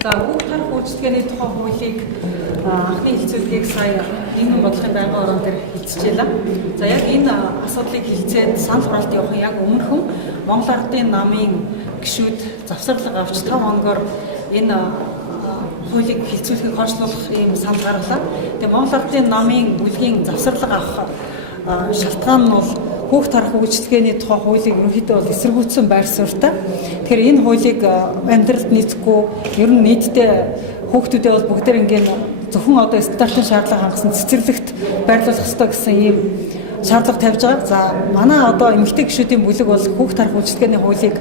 За хүүхд тарах үйлчилгээний тухай хуулийг анхны хэлцүүлгийг сая энэ бодлогын байнгын орон дээр хэлцчихлээ. За яг энэ асуудлыг хэлцээд санал хураалт явах яг өмнөхөн Монгол Ардын намын гишүүд завсарлага авч 5 хоногор энэ хуулийг хэлцүүлэхийг хойшлуулах ийм санал гарлаа. Тэгээ Монгол Ардын намын бүлгийн завсарлага авах шалтгаан нь бол хүүхд тарах үйлчилгээний тухай хуулийг ерөнхийдөө бол эсэргүүцсэн байр суурьтай. Тэгэхээр энэ хуулийг амьдралд нийцэхгүй ер нь нийтдээ хүүхдүүдээ бол бүгдээр ингээд зөвхөн одоо стандартын шаардлага хангасан цэцэрлэгт байрлуулах ёстой гэсэн ийм шаардлага тавьж байгаа. За манай одоо эмэгтэй гишүүдийн бүлэг бол хүүхд тарах үйлчилгээний хуулийг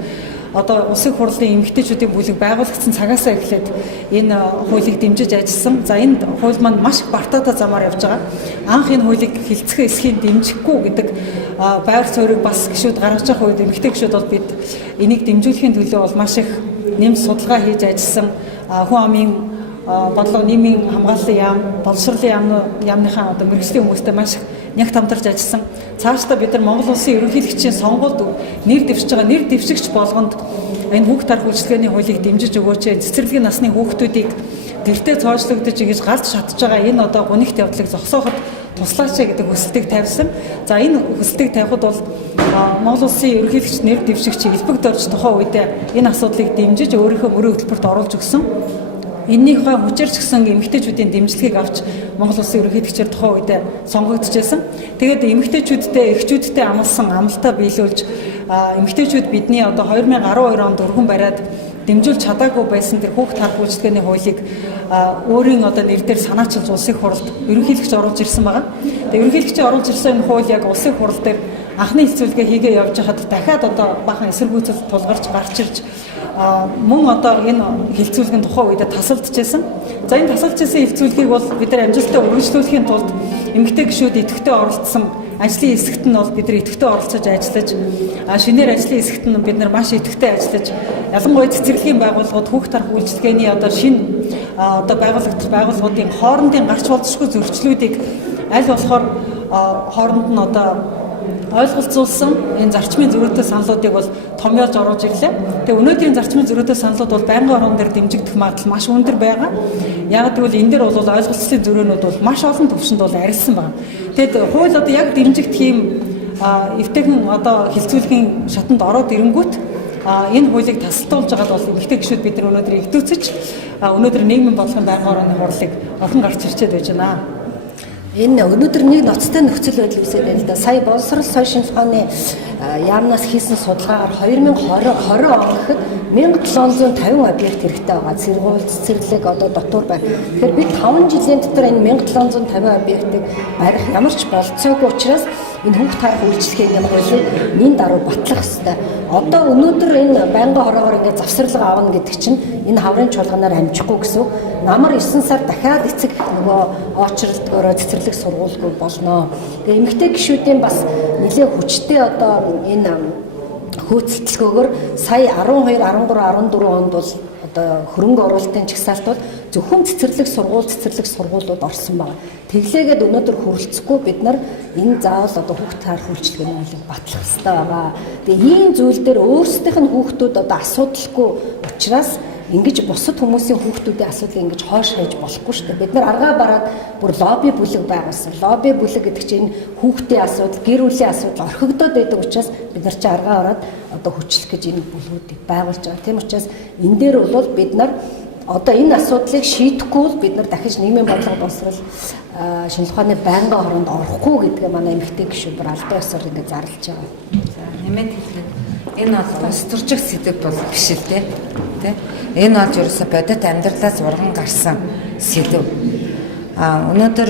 одоо улсын хурлын эмэгтэйчүүдийн бүлэг байгуулагдсан цагаасаа эхлээд энэ хуулийг дэмжиж ажилласан. За энэ хууль маань маш их бартаатай замаар явж байгаа. Анх энэ хуулийг хэлцэх эсхийг дэмжихгүй гэдэг байр суурийг бас гишүүд гаргаж байгаа үед эмэгтэй гишүүд бол бид энийг дэмжүүлэхийн төлөө бол маш их нэмж судалгаа хийж ажилласан. Хүн амын бодлого, нийгмийн хамгааллын яам, боловсролын яамныхаа одоо мэргэжлийн хүмүүстэй маш их нягт хамтарч ажилласан. Цаашдаа бид нар Монгол Улсын ерөнхийлөгчийн сонгуульд нэр дэвшиж байгаа нэр дэвшигч болгонд энэ хүүхд тарах үйлчилгээний хуулийг дэмжиж өгөөч. Цэцэрлэгийн насны хүүхдүүдийг гэртээ цоочлогдож ингэж гарч шатж байгаа энэ одоо гунигт явдлыг зогсооход туслаач гэдэг хүсэлтийг тавьсан. За энэ хүсэлтийг тавихад бол Монгол Улсын ерөнхийлөгч нэр дэвшигч элбэг дорж тухайн үедээ энэ асуудлыг дэмжиж өөрийнхөө мөрийн хөтөлбөрт оруулж өгсөн. Эннийхээ хүчээр ч гэсэн эмэгтэйчүүдийн дэмжлэгийг авч Монгол Улсын ерөнхийлөгчөөр тухайн үедээ сонгогдчихсэн. Тэгээд эмэгтэйчүүдтэй эхчүүдтэй амласан амлалтаа биелүүлж эмэгтэйчүүд бидний одоо 2012 онд өргөн бариад дэмжүүлж чадаагүй байсан тэр хүүхд тарах үйлчилгээний хуулийг өөрийн одоо нэр дээр санаачилж улсын хурлд ерөнхийлөгч оруулж ирсэн байгаа. Тэгээд ерөнхийлөгчийн оруулж ирсэн энэ хууль яг улсын хурл дээр анхны хэлцүүлгээ хийгээ явж хахад дахиад одоо бахан эсэргүүцэл тулгарч гарч ирж мөн одоо энэ хэлцүүлгийн тухай үедээ тасалдчихсан. За энэ тасалдчихсан хэлцүүлгийг бол бид нар амжилттай үргэлжлүүлэхийн тулд эмэгтэй гишүүд идэвхтэй оролцсон ажлын хэсэгт нь бол бид нар идэвхтэй оролцож ажиллаж шинээр ажлын хэсэгт нь бид нар маш идэвхтэй ажиллаж ялангуяа цэцэрлэгийн байгууллагууд хүүхд тарах үйлчилгээний одоо шинэ одоо байгуулагдах байгууллагуудын хоорондын гарч болзошгүй зөрчлүүдийг аль болохоор хооронд нь одоо ойлголцуулсан энэ зарчмын зөрүүтэй саналуудыг бол томьёолж оруулж ирлээ. Тэгээ өнөөдрийн зарчмын зөрүүтэй саналууд бол байнгын орон дээр дэмжигдэх магадлал маш өндөр байгаа. Яг гэвэл энэ дээр бол ойлголцлын зөрөөнүүд бол маш олон төвшөнд бол арилсан байна. Тэгэд хууль одоо яг дэмжигдэх юм эвтэйхэн одоо хэлцүүлэхийн шатанд ороод ирэнгүүт энэ хуулийг тасалдуулж байгаад бол эмэгтэй гишүүд бид нар өнөөдөр игдүүцэж өнөөдөр нийгмийн бодлогын байнгын орны хурлыг охин гарч ирчээд байж байна. Энэ өнөөдөр нэг ноцтой нөхцөл байдал үүсэж байна л да. Сая боловсрол соёл шинжилгээний яамнаас хийсэн судалгаагаар 2020 он гэхэд 1750 объект хэрэгтэй байгаа. Цэргуул, цэцэрлэг одоо дотор байна. Тэгэхээр бид 5 жилийн дотор энэ 1750 объектыг барих ямар ч болцоогүй учраас энэ хүүхд тарах үйлчилгээний хуулийг нин даруй батлах ёстой. Одоо өнөөдөр энэ байнгын хороогоор ингээд завсарлага авна гэдэг чинь энэ хаврын чуулганаар амжихгүй гэсэн. Намар 9 сар дахиад эцэг нөгөө очролтгоороо цэцэрлэг сургуулгүй болно. Тэгээ эмэгтэй гишүүдийн бас нэлээд хүчтэй одоо энэ хөөцөлтгөөр сая 12, 13, 14 онд бол одоо хөрөнгө оруулалтын жагсаалт бол зөвхөн цэцэрлэг сургуулиуд орсон байна. Тэглээгээд өнөөдөр хүрэлцэхгүй бид нар энэ заавал одоо хүүхд тарах үйлчилгээний хуулийг батлах хэрэгтэй байгаа. Тэгээ ийм зүйл дээр өөрсдийнх нь хүүхдүүд одоо асуудалгүй учраас ингэж бусад хүмүүсийн хүүхдүүдийн асуудлыг ингэж хойш хайж болохгүй шүү дээ. Бид нар аргаа бараад бүр лобби бүлэг байгуулсан. Лобби бүлэг гэдэг чинь хүүхдийн асуудал, гэр бүлийн асуудал орхигдоод байдаг учраас бид нар чи аргаа бараад одоо хүчлэх гэж энэ бүлгүүдийг байгуулж байгаа. Тийм учраас энэ дээр бол бид нар одоо энэ асуудлыг шийдэхгүй бол бид нар дахиж нийгмийн бодлого боловсрол шинжилгээ ухааны байнгын хороонд орохгүй гэдгээ манай эмэгтэй гишүүд бүр албан ёсоор ингэ зарлж байгаа. За нэмээд хэлээд энэ бол стратеги сэдв бол биш л дээ. Тэ? Энэ бол ерөөсө бодит амьдралаас урган гарсан сэдв. Өнөөдөр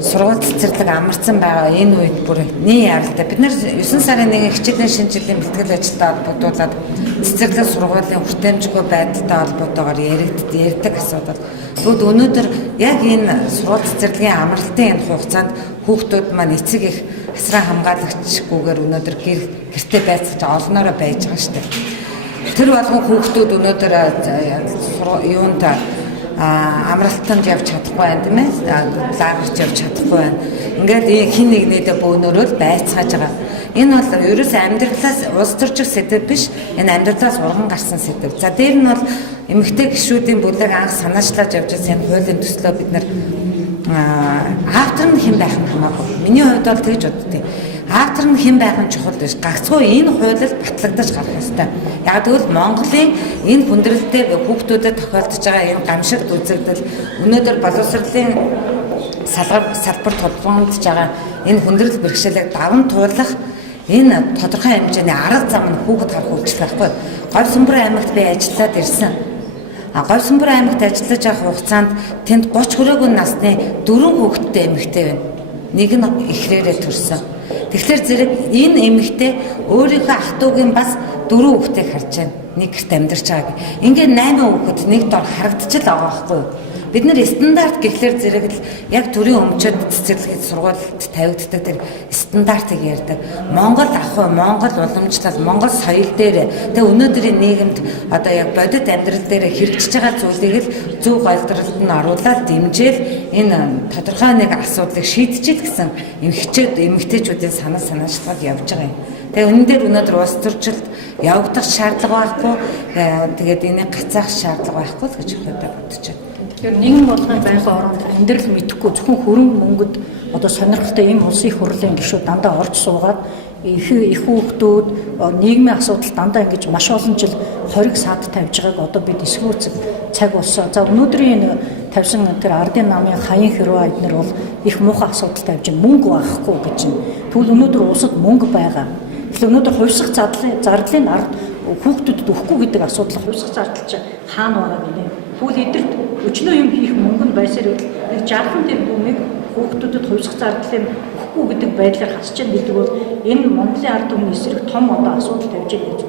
сургууль цэцэрлэг амарсан байгаа энэ үед бүр нэг яралтай. Бид нар 9 сарын 1-ний хичээлийн шинжилгээний бэлтгэл ажилтаа холбогдуулаад цэцэрлэг сургуулийн хүртээмжгүй байдалтай холбоотойгоор ярьдаг асуудал. Тэгвэл өнөөдөр яг энэ сургууль цэцэрлэгийн амралтын энэ хугацаанд хүүхдүүд маань эцэг их асран хамгаалагчгүйгээр өнөөдөр гэртээ байцаж олноороо байж байгаа шүү дээ. Тэр болгон хүүхдүүд өнөөдөр юунд амралтанд явж чадахгүй байна тийм ээ. Лагерт явж чадахгүй байна. Ингээд хин нэг нэдэ бөөнөрөөл байцгааж байгаа. Энэ бол ерөөсөө амьдралаас улс төрчих сэдв биш. Энэ амьдралаас урган гарсан сэдв. За дээр нь бол эмэгтэй гишүүдийн бүлэг анх санаачлаад явж байгаа энэ хуулийн төслөө бид нар автар нь хэн байх нь хамаагүй. Миний хувьд бол тэгж боддیں۔ Автар нь хэн байх нь чухал биш. Гагцхүү энэ хуулиар батлагдаж гарах ёстой. Яг тэгвэл Монголын энэ хүндрэлтэй хүүхдүүдэд тохиолдож байгаа энэ гамшигт үзэгдэл өнөөдөр боловсролын салбар толгомдж байгаа энэ хүндрэл бэрхшээлийг даван туулах энэ тодорхой хэмжээний арга зам нь хүүхэд гарах үйлчлэл байхгүй. Говьсөнбөр аймагт би ажиллаад ирсэн. Говьсөнбөр аймагт ажиллаж байгаа хугацаанд тэнд 30 хүрээгүй насны 4 хүүхэдтэй эмэгтэй байна. Нэг нь ихрээрээ төрсөн. Тэгэхээр зэрэг энэ эмэгтэй өөрийнхөө ах トゥ угийн бас 4 хүүхдийг харж байна. Нэг гэрт амьдарч байгааг. Ингээд 8 хүүхэд нэг дор харагдчих л байгаа байхгүй юу? Бид нар стандарт гэхлээр зэрэг л яг төрийн өмчөд цэцэрлэгийн сургуульд тавигддаг тэр стандартыг ярьдаг. Монгол ахуй, Монгол уламжлал, Монгол соёл дээр тэгээ өнөөдрийн нийгэмд одоо яг бодит амьдрал дээр хэрэгжиж байгаа зүйлийг л зөв голдролд нь оруулаад дэмжээл энэ тодорхой нэг асуудлыг шийдчихэл гэсэн эмэгтэйчүүдийн санаачлал явж байгаа юм. Тэгээ энэ дээр өнөөдөр улс төрчлөлд явагдах шаардлага байхгүй. Тэгээд энийг гацаах шаардлага байхгүй л гэж бодож байна. Тэгэхээр нэгэн болгон байнгын оронд амьдрал мэдэхгүй зөвхөн хөрөнгө мөнгөд одоо сонирхолтой ийм улсын их хурлын гишүүд дандаа орж суугаад их хүүхдүүд нийгмийн асуудал дандаа ингэж маш олон жил хориг саад тавьж байгааг одоо бид эсвүүцэг цаг болсон. За өнөөдрийн тавьсан тэр ардын намын хаян хэрвээ эднэр бол их муухай асуудал тавьж мөнгө байхгүй гэж байна. Тэгвэл өнөөдөр улсад мөнгө байгаа. Тэгэхээр өнөөдөр хувьсах зардлын ард хүүхдүүдэд өгөхгүй гэдэг асуудал хувьсах зардал чинь хаана байгаа гэнэ. Тэгвэл эдгэрт өчнөө юм хийх мөнгө нь байсаар нэг 60 тэрбумыг хүүхдүүдэд хувьсах зардлыг өгөхгүй гэдэг байдлаар хасч байгаа гэдэг бол энэ Монголын ард түмний эсрэг том одоо асуудал тавьж байгаа гэж.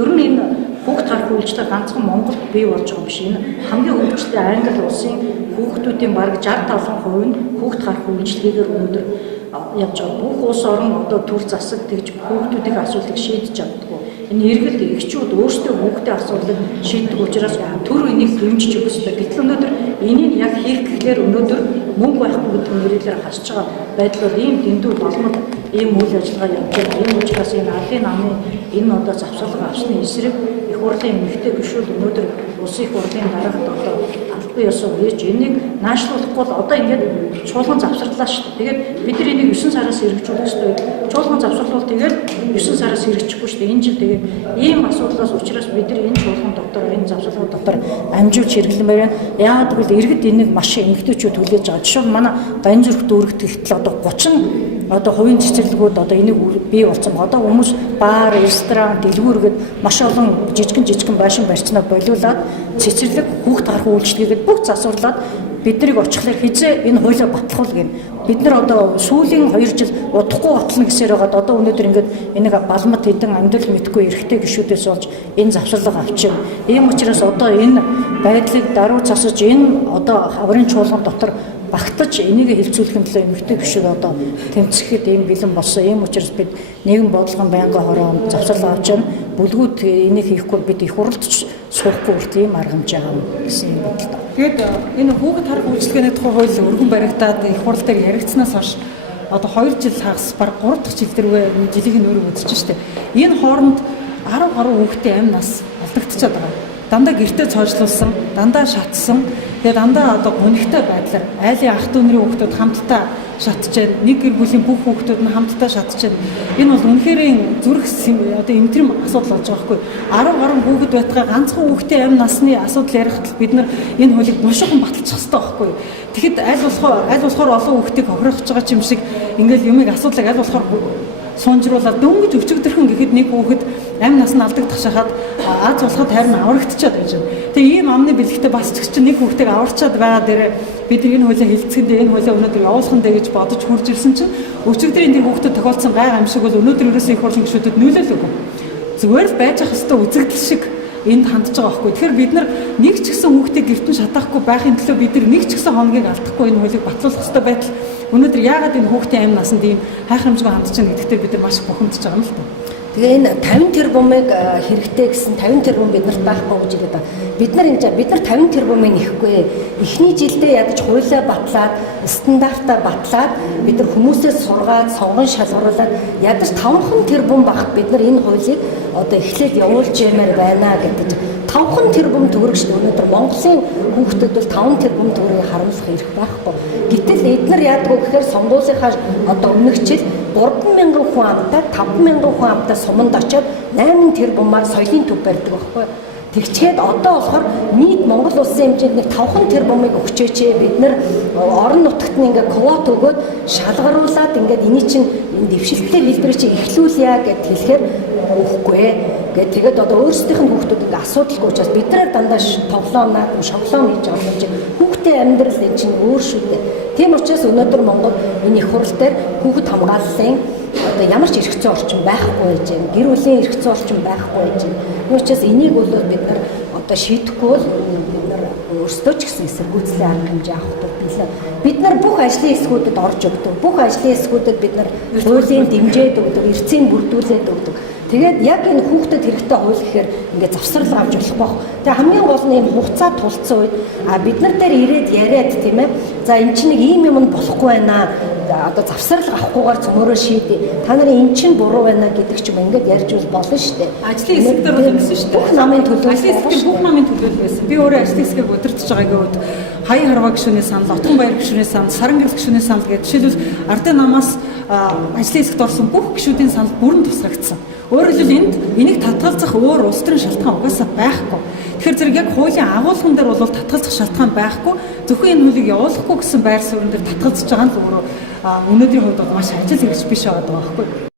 Ер нь энэ хүүхд харах үйлчлэл ганцхан Монголд бий болж байгаа биш. Энэ хамгийн хөгжлөлттэй Англи улсын хүүхдүүдийн бараг 60-70% нь хүүхд харах үйлчлэгээр өнөөдөр явж байгаа. Бүх улс орон одоо төр засаг тэгж хүүхдүүдийн асуудлыг шийдэж чаддаггүй. Энэ иргэд эхчүүд өөрсдөө хүүхдийн асуудлыг шийддэг учраас төр энийг дэмжиж өгөх ёстой. Гэтэл өнөөдөр энийг яг хийх гэхээр өнөөдөр мөнгө байхгүй гэдэг нэрээр хасж байгаа байдал бол ийм дэндүү болмол ийм үйл ажиллагаа явж байгаа. Энэ учраас энэ ардын намын энэ одоо завсарлага авсны эсрэг их хурлын эмэгтэй гишүүд өнөөдөр улсын их хурлын дараагт одоо албан ёсоо хийж энийг наашлуулахгүй бол одоо ингээд чуулган завсарлаа шүү дээ. Тэгээд бид нар энийг 9 сараас хэрэгжүүлэх ёстой. Чуулган завсарлал тэгээд 9 сараас хэрэгжихгүй шүү дээ. Энэ жил тэгээд ийм асуудлаас учраас бид нар энэ чуулган дотор энэ завсарлал дотор амжуулж хэрэглэн байна. Яагаад гэвэл иргэд энийг маш эмэгтэйчүүд хүлээж байгаа. Жишээ нь манай Баянзүрх дүүрэгт гэтэл одоо 30 одоо хувийн цэцэрлэгүүд одоо энийг бий болсон. Одоо хүмүүс баар, ресторан, дэлгүүргээд маш олон жижигэн байшин барьцнаа болиулаад цэцэрлэг хүүхд харах үйлчлэгээд бүх засварлаад биднийг очихлаар хизээ энэ хуулиа батлах гин. Бид нар одоо сүүлийн 2 жил удахгүй батлна гэсээр байгаад одоо өнөөдөр ингээд энийг балмат хэдэн амьдрал мэдгүй эрэгтэй гишүүдээс олж энэ завсарлага авчихна. Ийм учраас одоо энэ байдлыг даруй засаж энэ одоо хаврын чуулган дотор багтаж энийг хилцүүлэхин төлөө эмэгтэй гишүүд одоо тэмцэхэд ийм бэлэн болсон. Ийм учраас бид нэгэн бодлогын байнгын хороо завсарлага авч байна. Бүлгүүд энийг хийхгүй бид их хурлд суухгүй үрт ийм арга хэмжээ авах гэсэн юм бодлоо. Тэгээд энэ хүүхэд харах үйлчилгээний тухай хууль өргөн баригдаад их хурл дээр яригдсанаас хойш одоо 2 жил хагас баг 3 дахь жил дэрвээ жилийн өрөө үзэж штэ. Энэ хооронд 10 гаруй хүүхдийн амь нас алдагдчихад байгаа. Дандаа гэртээ цоожлуулсан, дандаа шатсан. Тэгээд дандаа одоо гонигтай байдлаар айлын ах トゥ нарийн хүүхдүүд хамтдаа шатчихад, нэг гэр бүлийн бүх хүүхдүүд нь хамтдаа шатчихад. Энэ бол үнэхээр зүрх одоо эмтрэм асуудал болж байгаа хгүй. 10 гаруй хүүхэд байтгаа ганцхан хүүхдийн амь насны асуудал ярихад бид нар энэ хуулийг бушуухан баталчих хэрэгтэй байхгүй. Тэгэхэд аль болохоор олон хүүхдийг хохирохж байгаа юм шиг ингээл юмыг асуудлыг аль болохоор суунжруулаад дөнгөж өчигдөрхөн гэхэд нэг хүүхэд амь нас нь алдагдах шахаад аз болоход харин аврагдчихад байж байна. Тэгээ ийм амны бэлэгтээ бас ч чинь нэг хүүхдийг аварчаад байгаа дээр бид энэ хуулиа хилцэхэндээ энэ хуулиа өнөөдөр явуулах нь гэж бодож хурж ирсэн чинь өчигдөр энэ хүүхдэд тохиолдсон гай юм шиг бол өнөөдөр ерөөсөө их хурлын гишүүдэд нөлөөлөв. Зүгээр л байж ах хэвээр үзэгдэл шиг энд хандж байгаа байхгүй. Тэгэхээр бид нар нэг ч гэсэн хүүхдийг гэртэн шатаахгүй байхын төлөө бид нар нэг ч гэсэн хоногийг алдахгүй энэ хуулийг батлуулах хэрэгтэй байтал өнөөдөр яагаад энэ хүүхдийн амь насанд ийм хайхрамжгүй хандж байгаа гэдэгтээ бид нар маш бухимдаж байгаа юм л та. Тэгээ энэ 50 тэрбумыг хэрэгтэй гэсэн 50 тэрбум биднэрт байхгүй гэж хэлээд байна. Бид нар 50 тэрбумыг нэхгүй. Эхний жилдээ ядаж хуулиа батлаад, стандартаа батлаад бид нар хүмүүсээс сургаад, сонгон шалгаруулад ядаж 5 тэрбум багт бид нар энэ хуулийг одоо эхлээд явуулж ямаар байна гэдэг. 5 тэрбум төгрөг шүү. Өнөөдөр Монголын хүүхдүүд бол 5 тэрбум төгрөгийг харамсах эрх байхгүй. Гэтэл эдгээр яадгүй гэхээр сонгуулийнхаа одоо өмнөх жил 3,000 хүн амтаа 5,000 хүн амтаа суманд очиод 8 тэрбумаар соёлын төв барьдаг байхгүй. Тэгчгээд одоо болохоор нийт Монгол улсын хэмжээнд нэг 5 тэрбумыг өгчөөч бид нар орон нутагт нь ингээ квот өгөөд шалгаруулад ингээд эний чинь дэвшилттэй хэлбэрийг чинь эхлүүлъя гэд хэлэхээр өгөхгүй. Тэгээд одоо өөрсдийнх нь хүүхдүүд ингээ асуудалгүй учраас бид нар дандаа тоглоом наадам шоглоом хийж байгаа юм чинь хүүхдийн амьдрал энэ чинь өөр шүү дээ. Тийм учраас өнөөдөр Монгол энэ их хурл дээр хүүхэд хамгааллын одоо ямар ч эрх зүйн орчин байхгүй байж байна. Гэр бүлийн эрх зүйн орчин байхгүй байж байна. Тийм учраас энийг бол бид нар одоо шийдэхгүй бол бид нар өөрсдөө ч гэсэн эсэргүүцлийн арга хэмжээ авах тул бид нар бүх ажлын хэсгүүдэд орж өгдөг. Бүх ажлын хэсгүүдэд бид нар хуулийн дэмжээд өгдөг, эрцийг бүрдүүлээд өгдөг. Тэгээд яг энэ хүүхдэд хэрэгтэй хууль гэхээр ингээд завсрал авч болох байх. Тэгээ хамгийн гол нь юм хугацаа тулцсан үед бид нар дээр ирээд яриад тийм ээ. За эн чинь нэг ийм юм болохгүй байна. Одоо завсрал авахгүйгээр цөмөрөө шийдээ. Та нарын эн чинь буруу байна гэдэг ч юм ингээд ярьж болно шүү дээ. Ажлын хэсэг дээр бол ингэсэн шүү дээ. Бүх намын төлөө. Ажлын хэсэг бүх намын төлөө байсан. Би өөрөө ажлын хэсгийг удирдах байгаагийн үед Хаян харваа гишүүний санал, Отгон баяр гишүүний санал, Саран гэрэл гишүүний санал гэдэг жишээлбэл Ардын намаас ажлын хэсэгт орсон бүх гишүүдийн санал бүрэн тусгагдсан. Өөрөөр хэлбэл энийг татгалзах өөр улс төрийн шалтгаан угаасаа байхгүй. Тэгэхээр зэрэг яг хуулийн агуулган дээр бол татгалзах шалтгаан байхгүй. Зөвхөн энэ хуулийг явуулахгүй гэсэн байр суурин дээр татгалзаж байгаа нь л өөрөө өнөөдрийн хувьд бол маш ажил хэрэгч биш байгаа байхгүй.